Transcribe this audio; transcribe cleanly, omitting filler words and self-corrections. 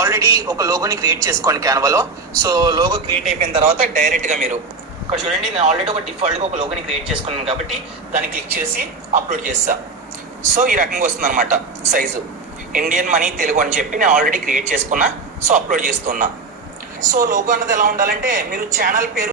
Already ఒక లోగోని create చేసుకోండి క్యాన్వాలో. So logo create అయిపోయిన తర్వాత డైరెక్ట్గా మీరు ఇక్కడ చూడండి, నేను ఆల్రెడీ ఒక డిఫాల్ట్గా ఒక లోగోని క్రియేట్ చేసుకున్నాను కాబట్టి దాన్ని క్లిక్ చేసి అప్లోడ్ చేస్తా. సో ఈ రకంగా వస్తుంది అనమాట సైజు. ఇండియన్ మనీ తెలుగు అని చెప్పి నేను ఆల్రెడీ క్రియేట్ చేసుకున్నా. సో అప్లోడ్ చేస్తున్నా. సో లోగో అన్నది ఎలా ఉండాలంటే, మీరు ఛానల్ పేరు